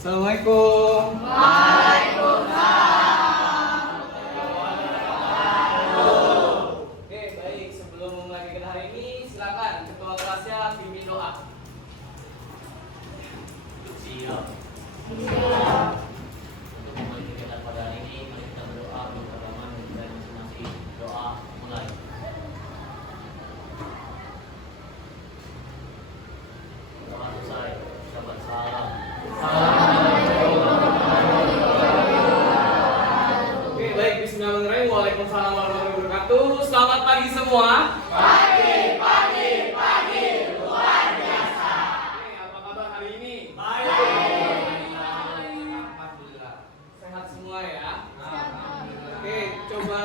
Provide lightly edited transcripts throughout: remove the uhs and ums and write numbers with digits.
Assalamualaikum. Oke, baik. Sebelum memulai kegiatan hari ini, silakan ketua kelasnya pimpin doa. Siap. Untuk memulai kegiatan pada hari ini, mari kita berdoa bersama dan masing-masing. Doa mulai. Doa selesai. Sahabat salam. Oke, baik. Bismillahirrahmanirrahim. Waalaikumsalam warahmatullahi wabarakatuh. Selamat pagi semua. Pagi. Luar biasa. Oke, apa kabar hari ini? Alhamdulillah. Sehat semua ya? Oke, coba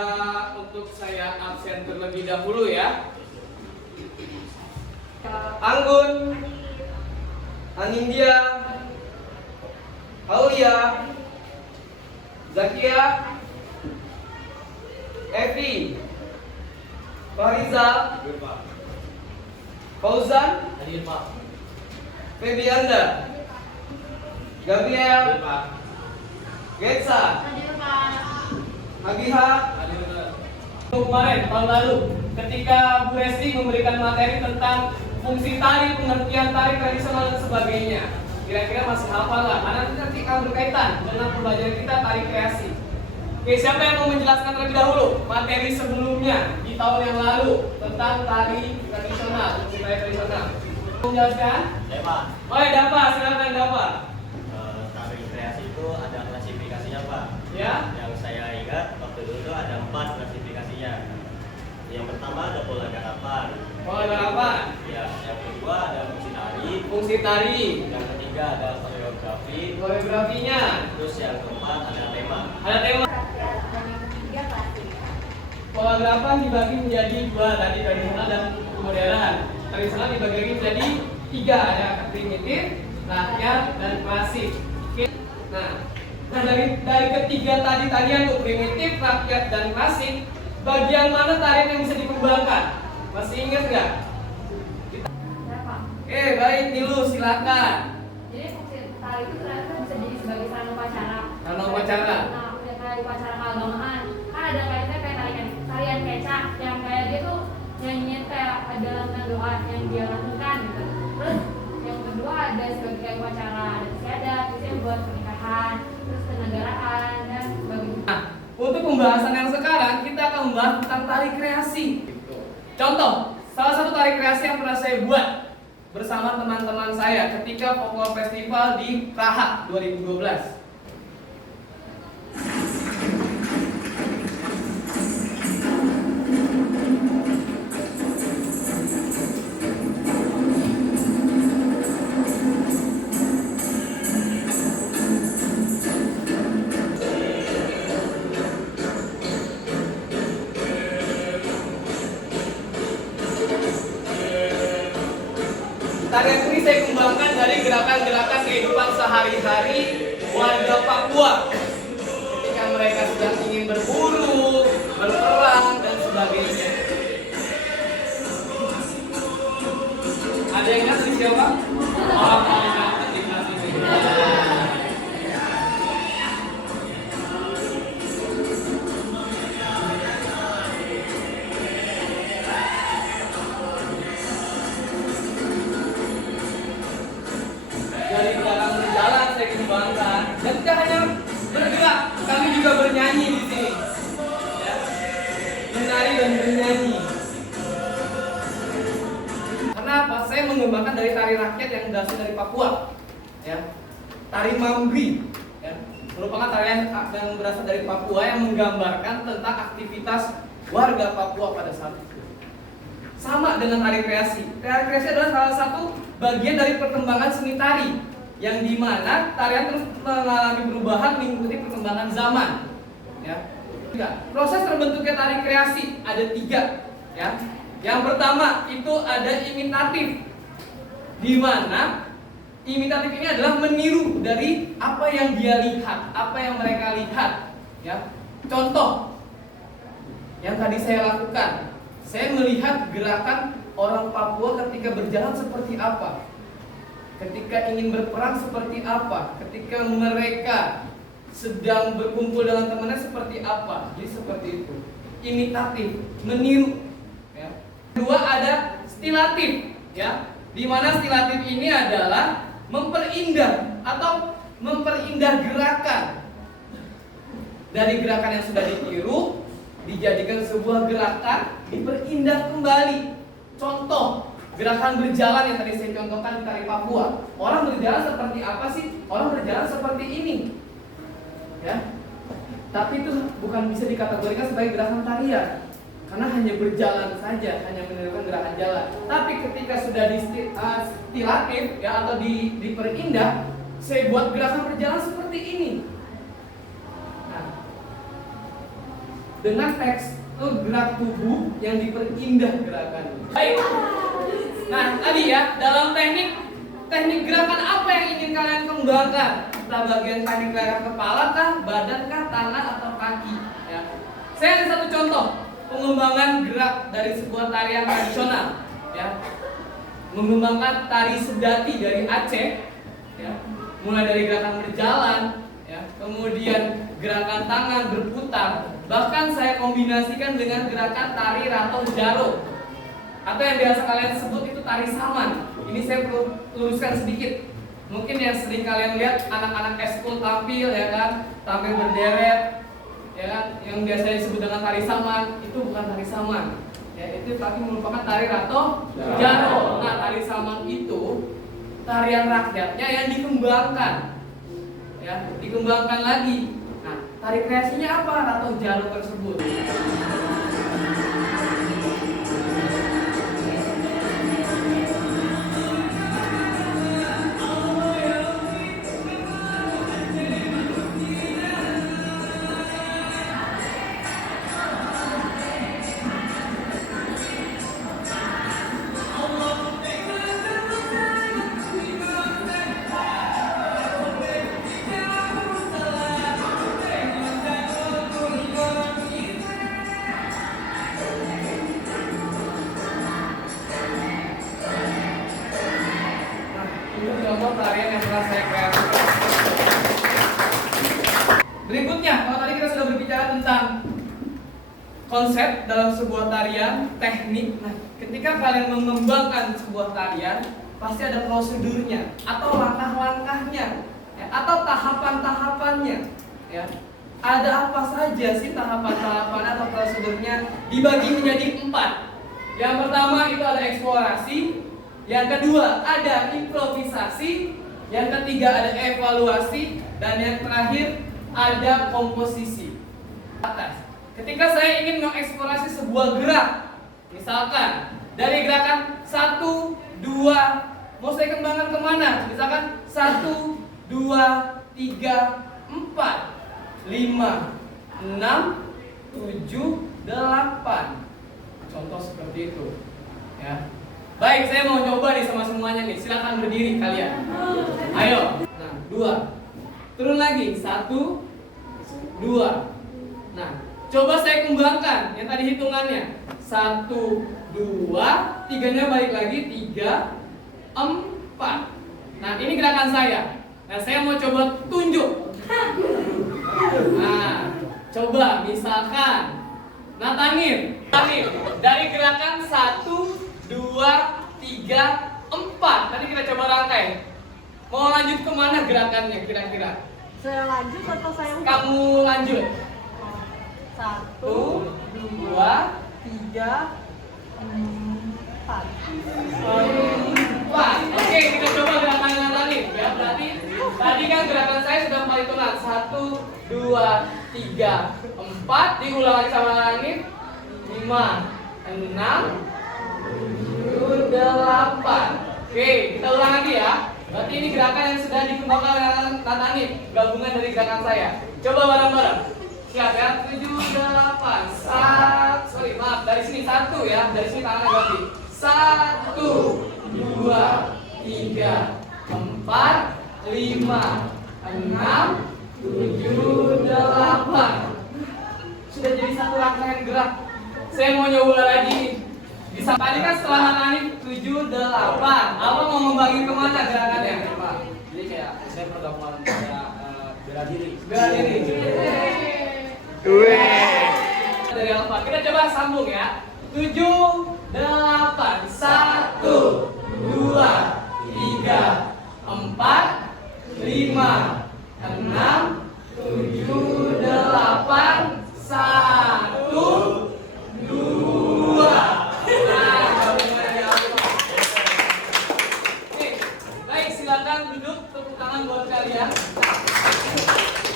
untuk saya absen terlebih dahulu ya. Anggun, Anindya, Aulia, Zakia, Evi, Fariza, Fauzan, Hadir Pak. Febianda, Gabriel, Getsa, Agiha. Kemarin tahun lalu ketika Bu Resti memberikan materi tentang fungsi tari, pengertian tari tradisional dan sebagainya, kira-kira masih hafal lah? Karena nanti akan berkaitan dengan pembelajaran kita tari kreasi. Oke, siapa yang mau menjelaskan terlebih dahulu materi sebelumnya di tahun yang lalu tentang tari tradisional, fungsi tari tradisional? Mau menjelaskan? Saya Pak. Oh ya, Dapa, silakan Dapa. Tari kreasi itu ada klasifikasinya Pak. Ya. Yang saya ingat waktu dulu ada 4 klasifikasinya. Yang pertama ada pola garapan. Oh, ada apa? Ya, yang kedua ada fungsi tari. Fungsi tari, Yang ketiga ada koreografi. koreografinya, Terus yang keempat ada tema. ada tema. Pola gerakan dibagi menjadi 2 tadi, tradisional dan modern. Tradisional dibagi menjadi 3, ada primitif, rakyat, dan klasik. Oke. Nah dari ketiga tadi untuk primitif, rakyat, dan klasik, bagian mana tarian yang bisa dikembangkan? Masih ingat nggak? Oke, baik, Nilu, silakan. Jadi fungsi tari itu ternyata bisa jadi sebagai sarana upacara. Sarana upacara. Nah, udah kayak upacara keagamaan. Kan ada kaitannya kayak tarian kecak yang kayak dia tuh nyanyiin kayak ada lantunan doa yang dia lakukan gitu. Terus yang kedua ada sebagai kayak upacara adat istiadat, biasanya buat pernikahan, terus kenegaraan dan sebagainya. Nah, untuk pembahasan yang sekarang kita akan membahas tentang tari kreasi. Contoh, salah satu tari kreasi yang pernah saya buat bersama teman-teman saya ketika Folklore Festival di Praha 2012. Tarian ini saya kembangkan dari gerakan-gerakan kehidupan sehari-hari warga Papua ketika mereka sedang ingin berburu, berperang, dan sebagainya. Ada yang ingat di siapa? Orang paling ingat di kelas ini. Dari gerakan berjalan saya kembangkan, dan tidak hanya bergerak, kami juga bernyanyi di sini, ya. Menari dan bernyanyi. Kenapa? Saya mengembangkan dari tari rakyat yang berasal dari Papua, ya. Tari Mambi, ya. Merupakan tarian yang berasal dari Papua yang menggambarkan tentang aktivitas warga Papua pada saat itu. Sama dengan tari kreasi. Tari kreasi adalah salah satu bagian dari perkembangan seni tari yang dimana tarian terus mengalami perubahan mengikuti perkembangan zaman. Ya. Proses terbentuknya tari kreasi ada 3. Ya. Yang pertama itu ada imitatif, di mana imitatif ini adalah meniru dari apa yang dia lihat, apa yang mereka lihat. Ya. Contoh yang tadi saya lakukan. Saya melihat gerakan orang Papua ketika berjalan seperti apa. ketika ingin berperang seperti apa, ketika mereka sedang berkumpul dengan temannya seperti apa. Jadi seperti itu. Imitatif, meniru. Ya. Kedua ada stilatif, ya. Di mana stilatif ini adalah memperindah atau memperindah gerakan. Dari gerakan yang sudah ditiru dijadikan sebuah gerakan, diperindah kembali. Contoh, gerakan berjalan yang tadi saya contohkan di tari Papua. Orang berjalan seperti apa sih? Orang berjalan seperti ini. Ya. Tapi itu bukan bisa dikategorikan sebagai gerakan tarian. Karena hanya berjalan saja, hanya menirukan gerakan jalan. Tapi ketika sudah stilatif ya atau diperindah, saya buat gerakan berjalan seperti ini. Nah, dengan teks gerak tubuh yang diperindah gerakan. Baik. Nah, tadi ya, dalam teknik gerakan apa yang ingin kalian kembangkan? Entah bagian teknik gerakan kepala kah, badan kah, tangan atau kaki, ya. Saya ada satu contoh pengembangan gerak dari sebuah tarian tradisional, ya. Mengembangkan tari sedati dari Aceh, ya. Mulai dari gerakan berjalan, ya, kemudian gerakan tangan berputar, bahkan saya kombinasikan dengan gerakan tari rato jaro atau yang biasa kalian sebut itu tari saman. Ini saya perlu luruskan sedikit. Mungkin yang sering kalian lihat anak-anak eskul tampil, ya kan, tampil berderet, ya kan, yang biasanya disebut dengan tari saman, itu bukan tari saman. Ya, itu tapi merupakan tari rato jaro. Nah, tari saman itu tarian rakyatnya yang dikembangkan. Ya, dikembangkan lagi. Nah, tari kreasinya apa rato jaro tersebut? Tarian yang pernah saya kreasikan. Berikutnya, kalau tadi kita sudah berbicara tentang konsep dalam sebuah tarian, teknik. Nah, ketika kalian mengembangkan sebuah tarian, pasti ada prosedurnya atau langkah-langkahnya, ya, atau tahapan-tahapannya. Ya. Ada apa saja sih tahapan-tahapan atau prosedurnya? Dibagi menjadi 4. Yang pertama itu ada eksplorasi. Yang kedua ada improvisasi, yang ketiga ada evaluasi, dan yang terakhir ada komposisi. Atas. Ketika saya ingin mengeksplorasi sebuah gerak, misalkan dari gerakan 1, 2, mau saya kembangkan kemana? Misalkan 1, 2, 3, 4, 5, 6, 7, 8. Contoh seperti itu, ya. Baik, saya mau coba nih sama semuanya nih. Silakan berdiri kalian. Ayo. Nah, 2. Turun lagi. 1, 2. Nah, coba saya kembangkan yang tadi hitungannya. 1, 2, 3-nya balik lagi. 3, 4. Nah, ini gerakan saya. Nah, saya mau coba tunjuk. Nah, coba misalkan natangin. Dari gerakan 1, 2, 3, 4. Tadi kita coba rangkai. Mau lanjut kemana gerakannya kira-kira? Saya lanjut atau saya ulang? Kamu lanjut. 1, 2, 3, 4. 4. Oke, kita coba gerakan yang tadi. Ya, berarti tadi kan gerakan saya sudah 4 hitungan. 1, 2, 3, 4. Diulang lagi sama langit. 5, 6, 7, 8. Oke, kita ulang lagi ya. Berarti ini gerakan yang sudah dikembangkan oleh Natani, gabungan dari gerakan saya. Coba bareng-bareng. Siap ya? 7, 8. Maaf, dari sini 1 ya. Dari sini tangannya ganti. 1, 2, 3, 4, 5, 6, 7, 8. Sudah jadi satu rangkaian gerak. Saya mau nyoba lagi. Bisa tadi kan setelah Natani 7, 8. Abang mau membagi kemana gerakannya? Pak, jadi kayak saya pergabungan pada bela diri. Bela diri. Dari Alfa. Kita coba sambung ya. 7, 8. 1, 2, 3, 4, 5, 6, 7, 8, 1, 2. Baik, silakan duduk, tepuk tangan buat kalian.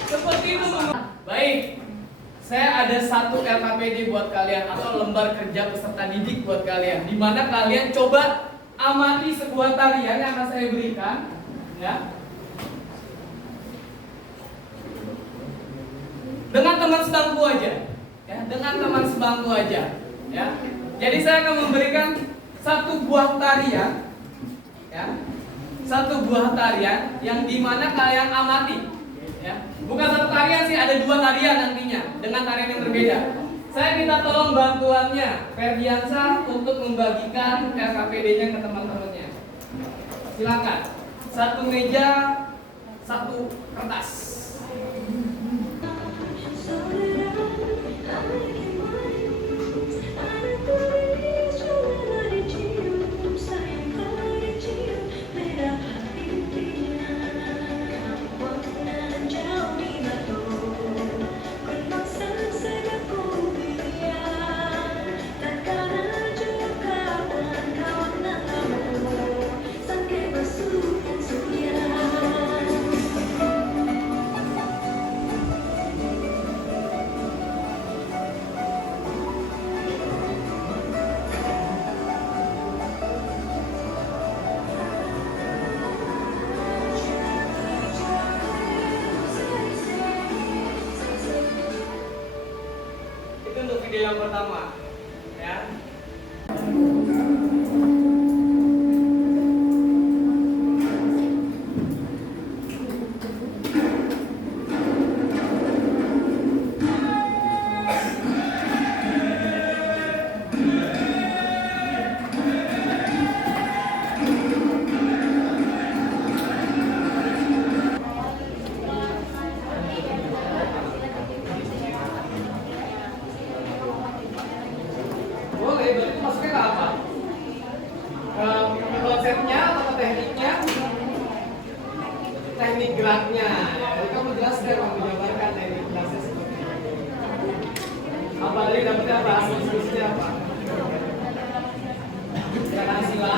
Seperti itu. Baik, saya ada satu LKPD buat kalian atau lembar kerja peserta didik buat kalian, di mana kalian coba amati sebuah tarian yang akan saya berikan, ya. Dengan teman sebangku aja, ya, dengan teman sebangku aja, ya. Jadi saya akan memberikan satu buah tarian, ya, satu buah tarian yang dimana kalian amati, ya. Bukan satu tarian sih, ada 2 tarian nantinya dengan tarian yang berbeda. Saya minta tolong bantuannya Ferdiansa untuk membagikan LKPD-nya ke teman-temannya. Silakan. Satu meja, satu kertas. Itu untuk video yang pertama, ya. Boleh, berarti masuknya ke apa? Ke konsepnya atau ke tekniknya? Teknik geraknya. Jadi kamu jelaskan, kamu jabarkan teknik geraknya seperti apa. Apa tadi dapetnya apa? Asal-usulnya apa? Silakan sila.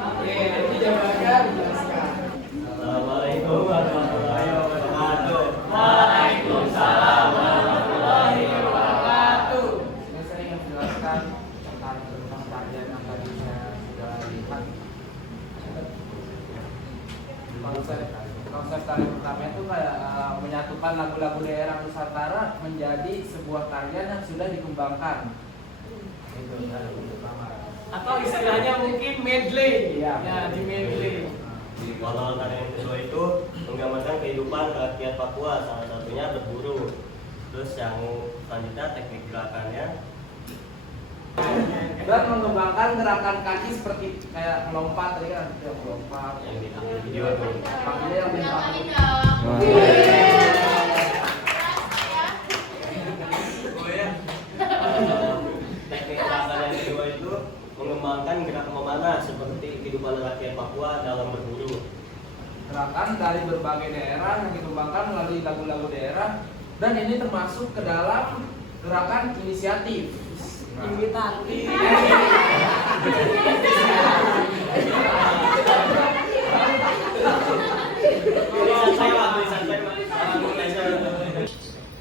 Oke, nanti jabarkan, jelaskan. Assalamualaikum warahmatullahi wabarakatuh. Waalaikumsalam warahmatullahi wabarakatuh. Saya sering menjelaskan tentang tarian yang tadi saya sudah lihat. Konsep tarian pertama itu kayak menyatukan lagu-lagu daerah Nusantara menjadi sebuah tarian yang sudah dikembangkan. Itu tarian pertama. Atau istilahnya mungkin medley. Iya. Ya, di medley. Kalau tarian kedua itu menggambarkan kehidupan rakyat Papua, salah satunya berburu. Terus yang selanjutnya teknik gerakannya Dan mengembangkan gerakan kaki seperti kayak melompat tadi kan, yang melompat. yang di video itu. Kakinya yang dipakai. Teknik gerakan yang kedua itu mengembangkan gerak memanah seperti kehidupan rakyat Papua dalam berburu. Gerakan dari berbagai daerah yang dikembangkan melalui lagu-lagu daerah, dan ini termasuk ke dalam gerakan inisiatif. Invitatif.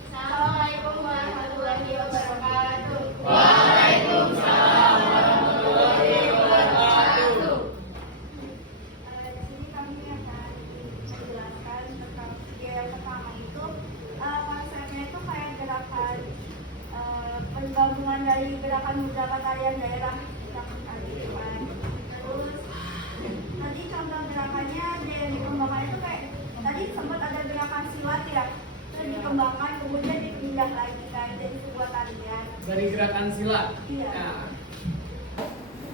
Assalamualaikum warahmatullahi wabarakatuh. Waalaikumsalam warahmatullahi wabarakatuh. Di sini kami akan menjelaskan tentang video yang pertama itu konsepnya itu kayak gerakan penggabungan dari gerakan beberapa tarian daerah yang tadi kan. Terus tadi contoh gerakannya yang dikembangkan itu kayak tadi sempat ada gerakan silat ya, terus dikembangkan kemudian dipindah lagi kan jadi sebuah tarian. dari gerakan silat. Iya. Nah,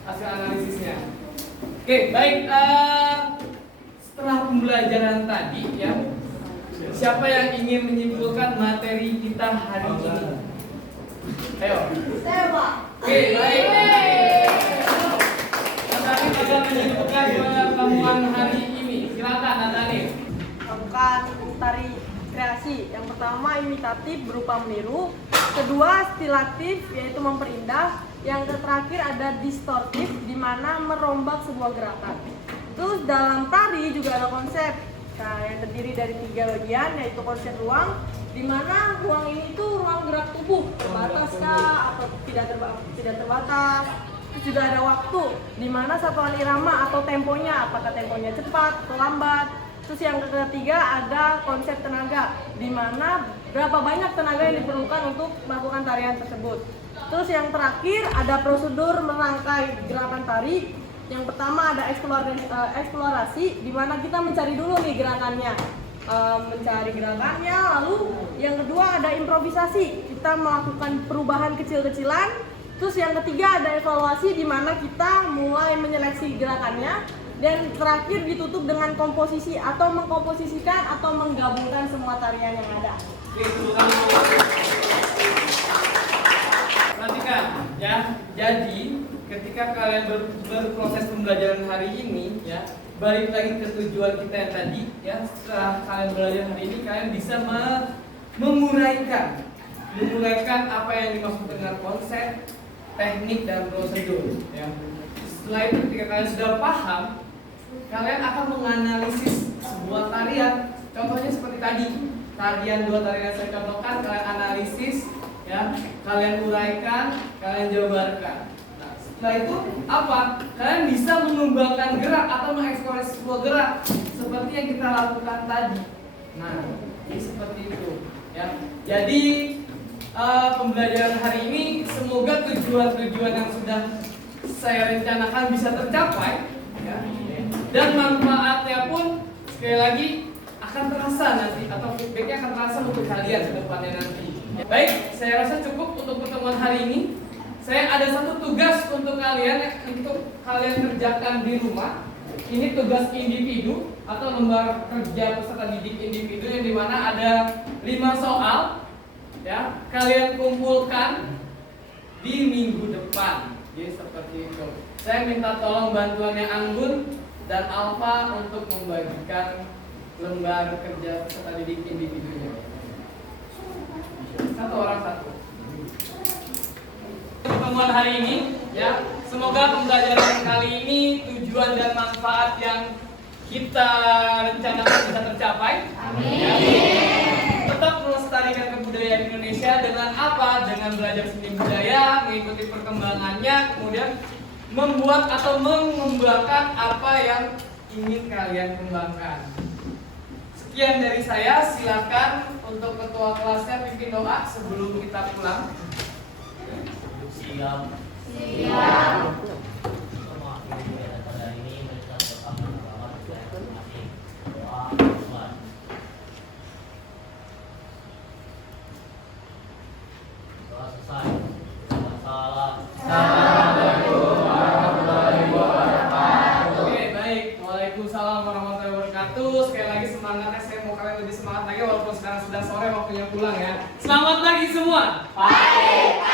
hasil analisisnya. Oke, baik. Setelah pembelajaran tadi, ya, siapa yang ingin menyimpulkan materi kita hari ini? Ayo. Saya Pak. Oke, baik. Natani akan menyimpulkan pertemuan hari ini. Silakan, Natani. Bukan tari kreasi. Yang pertama imitatif berupa meniru, kedua stilatif yaitu memperindah, yang terakhir ada distortif di mana merombak sebuah gerakan. Terus dalam tari juga ada konsep yang terdiri dari 3 bagian, yaitu konsep ruang, di mana ruang ini tuh ruang gerak tubuh, terbatas kah atau tidak terbatas. Terus juga ada waktu, di mana satuan irama atau temponya, apakah temponya cepat atau lambat. Terus yang ketiga ada konsep tenaga, di mana berapa banyak tenaga yang diperlukan untuk melakukan tarian tersebut. Terus yang terakhir ada prosedur merangkai gerakan tari. Yang pertama ada eksplorasi, di mana kita mencari dulu nih gerakannya, mencari gerakannya. Lalu yang kedua ada improvisasi, kita melakukan perubahan kecil-kecilan. Terus yang ketiga ada evaluasi, di mana kita mulai menyeleksi gerakannya. Dan terakhir ditutup dengan komposisi atau mengkomposisikan atau menggabungkan semua tarian yang ada. Perhatikan, ya. Jadi ketika kalian berproses pembelajaran hari ini, ya, balik lagi ke tujuan kita yang tadi, ya. Setelah kalian belajar hari ini, kalian bisa menguraikan apa yang dimaksud dengan konsep, teknik, dan prosedur, ya. Setelah itu ketika kalian sudah paham, kalian akan menganalisis sebuah tarian. Contohnya seperti tadi, tarian 2 tarian yang saya contohkan, kalian analisis, ya, kalian uraikan, kalian jabarkan. Nah, setelah itu apa? Kalian bisa mengembangkan gerak atau mengeksplorasi sebuah gerak seperti yang kita lakukan tadi. Nah, ini seperti itu, ya. Jadi pembelajaran hari ini semoga tujuan-tujuan yang sudah saya rencanakan bisa tercapai, ya. Dan manfaatnya pun sekali lagi akan terasa nanti, atau feedbacknya akan terasa untuk kalian ke depannya nanti. Baik, saya rasa cukup untuk pertemuan hari ini. Saya ada satu tugas untuk kalian kerjakan di rumah. Ini tugas individu atau lembar kerja peserta didik individu, yang dimana ada 5 soal, ya. Kalian kumpulkan di minggu depan. Jadi seperti itu. Saya minta tolong bantuannya Anggun dan Alfa untuk membagikan lembar kerja peserta didik individunya. Satu orang satu. Pertemuan hari ini, ya, semoga pembelajaran kali ini tujuan dan manfaat yang kita rencanakan bisa tercapai. Amin. Ya. Tetap melestarikan kebudayaan Indonesia dengan apa? Dengan belajar seni budaya, mengikuti perkembangannya, kemudian membuat atau mengembangkan apa yang ingin kalian kembangkan. Sekian dari saya, silakan untuk ketua kelasnya pimpin doa sebelum kita pulang. Siap. Waalaikumsalam warahmatullahi wabarakatuh. Sekali lagi semangatnya, saya mau kalian lebih semangat lagi walaupun sekarang sudah sore waktunya pulang, ya. Selamat pagi semua. Baik.